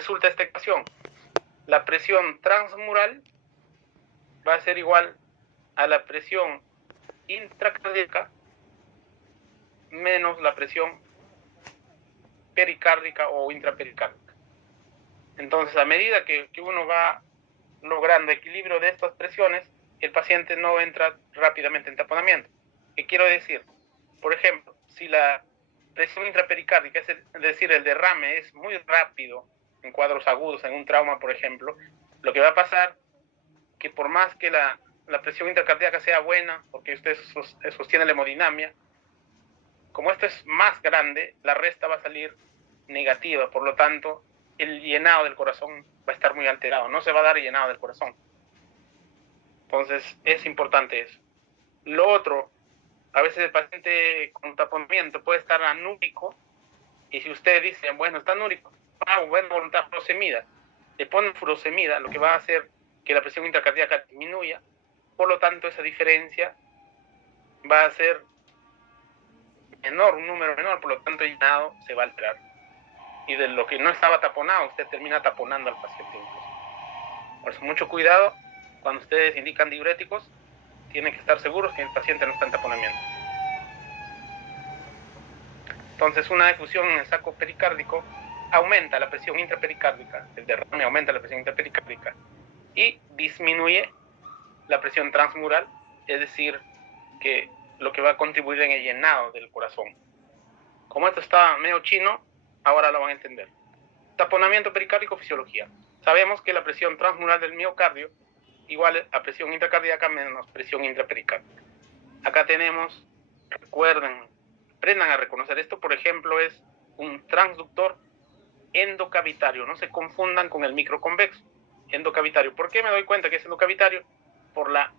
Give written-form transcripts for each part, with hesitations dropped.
resulta esta ecuación. La presión transmural va a ser igual a la presión intracardíaca menos la presión pericárdica o intrapericárdica. Entonces, a medida que uno va logrando equilibrio de estas presiones, el paciente no entra rápidamente en taponamiento. ¿Qué quiero decir? Por ejemplo, si la presión intrapericárdica, es decir, el derrame es muy rápido en cuadros agudos, en un trauma, por ejemplo, lo que va a pasar que por más que la presión intracardíaca sea buena, porque usted sostiene la hemodinamia, como esto es más grande, la resta va a salir negativa, por lo tanto, el llenado del corazón va a estar muy alterado, no se va a dar llenado del corazón. Entonces, es importante eso. Lo otro, a veces el paciente con taponamiento puede estar anúrico, y si usted dice, bueno, está anúrico, buena voluntad, furosemida, le ponen furosemida, lo que va a hacer que la presión intracardíaca disminuya, por lo tanto, esa diferencia va a ser menor, un número menor, por lo tanto, el llenado se va a alterar. Y de lo que no estaba taponado, usted termina taponando al paciente incluso. Por eso, mucho cuidado cuando ustedes indican diuréticos, tienen que estar seguros que el paciente no está en taponamiento. Entonces, una efusión en el saco pericárdico aumenta la presión intrapericárdica, el derrame aumenta la presión intrapericárdica y disminuye la presión transmural, es decir, que lo que va a contribuir en el llenado del corazón. Como esto está medio chino, ahora lo van a entender. Taponamiento pericárdico, fisiología. Sabemos que la presión transmural del miocardio igual a presión intracardíaca menos presión intrapericárdica. Acá tenemos, recuerden, aprendan a reconocer esto, por ejemplo, es un transductor endocavitario. No se confundan con el microconvexo. Endocavitario. ¿Por qué me doy cuenta que es endocavitario? Por la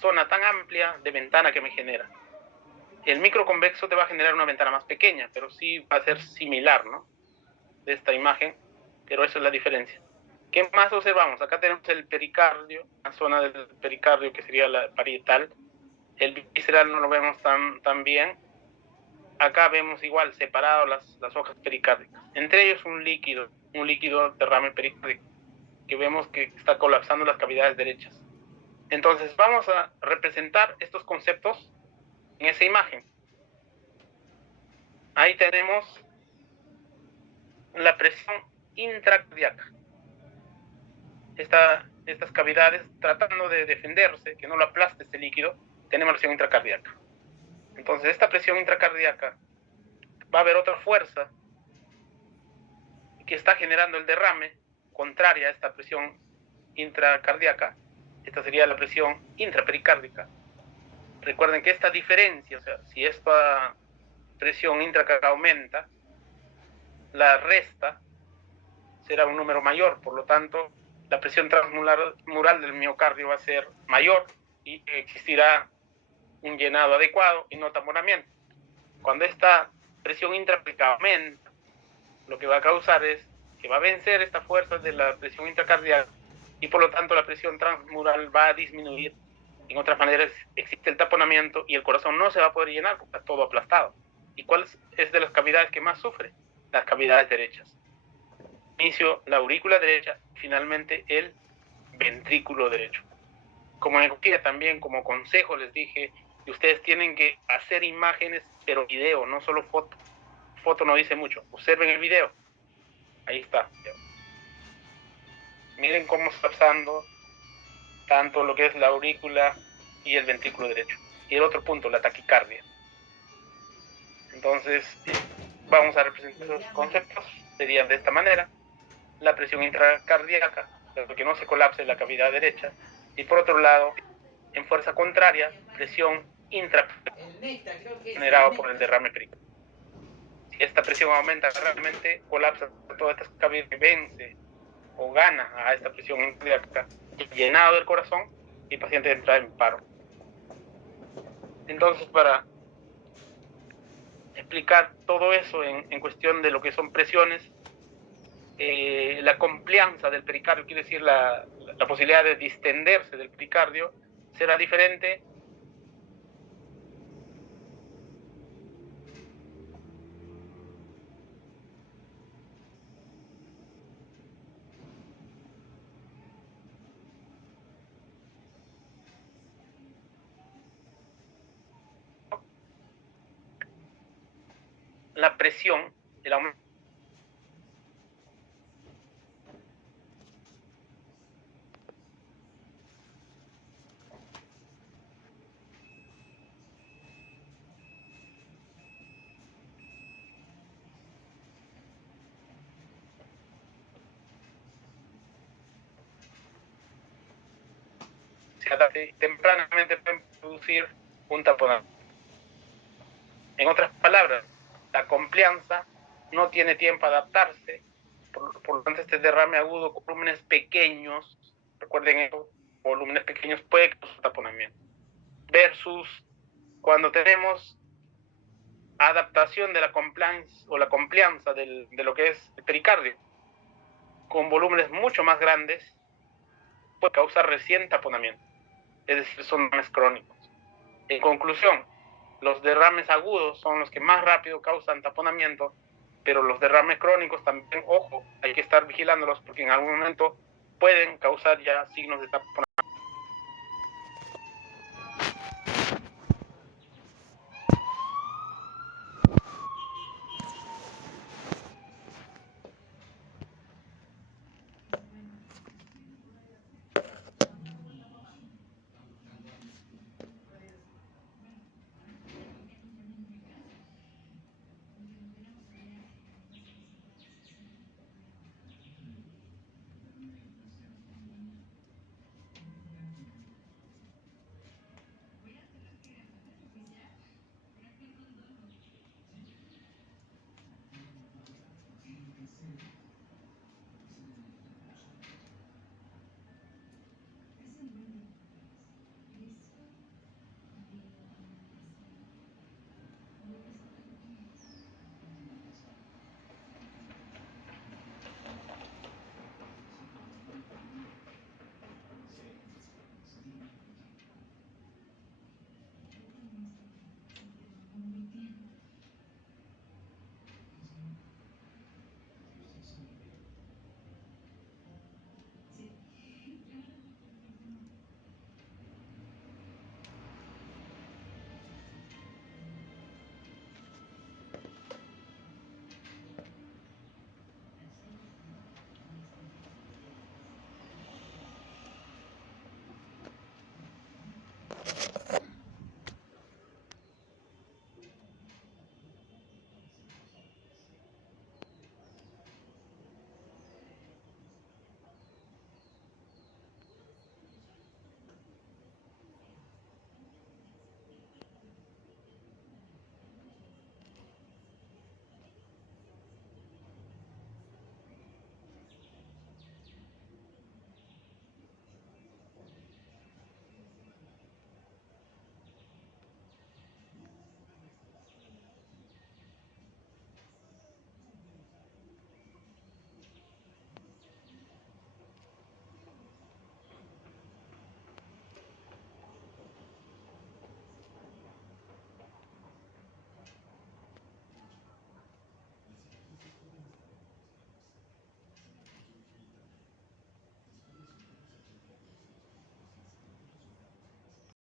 zona tan amplia de ventana que me genera. El microconvexo te va a generar una ventana más pequeña, pero sí va a ser similar, ¿no? De esta imagen, pero esa es la diferencia. ¿Qué más observamos? Acá tenemos el pericardio, la zona del pericardio que sería la parietal. El visceral no lo vemos tan bien. Acá vemos igual separado las hojas pericárdicas. Entre ellos un líquido derrame pericárdico, que vemos que está colapsando las cavidades derechas. Entonces vamos a representar estos conceptos en esa imagen. Ahí tenemos la presión intracardíaca. Estas cavidades tratando de defenderse, que no lo aplaste este líquido, tenemos presión intracardíaca. Entonces esta presión intracardíaca va a haber otra fuerza que está generando el derrame contraria a esta presión intracardíaca. Esta sería la presión intrapericárdica. Recuerden que esta diferencia, o sea, si esta presión intracardíaca aumenta, la resta será un número mayor, por lo tanto, la presión transmural del miocardio va a ser mayor y existirá un llenado adecuado y no taponamiento. Cuando esta presión intrapericárdica aumenta, lo que va a causar es que va a vencer esta fuerza de la presión intracardíaca y por lo tanto la presión transmural va a disminuir. En otras maneras, existe el taponamiento y el corazón no se va a poder llenar porque está todo aplastado. ¿Y cuál es de las cavidades que más sufre? Las cavidades derechas. Inicio la aurícula derecha, finalmente el ventrículo derecho. Como ecología también, como consejo les dije, que ustedes tienen que hacer imágenes, pero video, no solo foto. Foto no dice mucho. Observen el video. Ahí está. Miren cómo está pasando tanto lo que es la aurícula y el ventrículo derecho. Y el otro punto, la taquicardia. Entonces, vamos a representar los conceptos. Serían de esta manera. La presión intracardíaca, para que no se colapse la cavidad derecha. Y por otro lado, en fuerza contraria, presión intrapericárdica generada por el derrame pericárdico. Si esta presión aumenta realmente, colapsa todas estas cavidades, vence o gana a esta presión intracardíaca, llenado del corazón, y el paciente entra en paro. Entonces, para explicar todo eso en cuestión de lo que son presiones, la complianza del pericardio, quiere decir la posibilidad de distenderse del pericardio, será diferente la presión, el aumento se adapte tempranamente pueden producir un taponamiento. En otras palabras, la complianza no tiene tiempo a adaptarse, por lo tanto este derrame agudo con volúmenes pequeños, recuerden eso, volúmenes pequeños puede causar taponamiento, versus cuando tenemos adaptación de la compliance o la complianza de lo que es el pericardio, con volúmenes mucho más grandes, puede causar recién taponamiento, es decir, son derrames crónicos. En conclusión, los derrames agudos son los que más rápido causan taponamiento, pero los derrames crónicos también, ojo, hay que estar vigilándolos porque en algún momento pueden causar ya signos de taponamiento.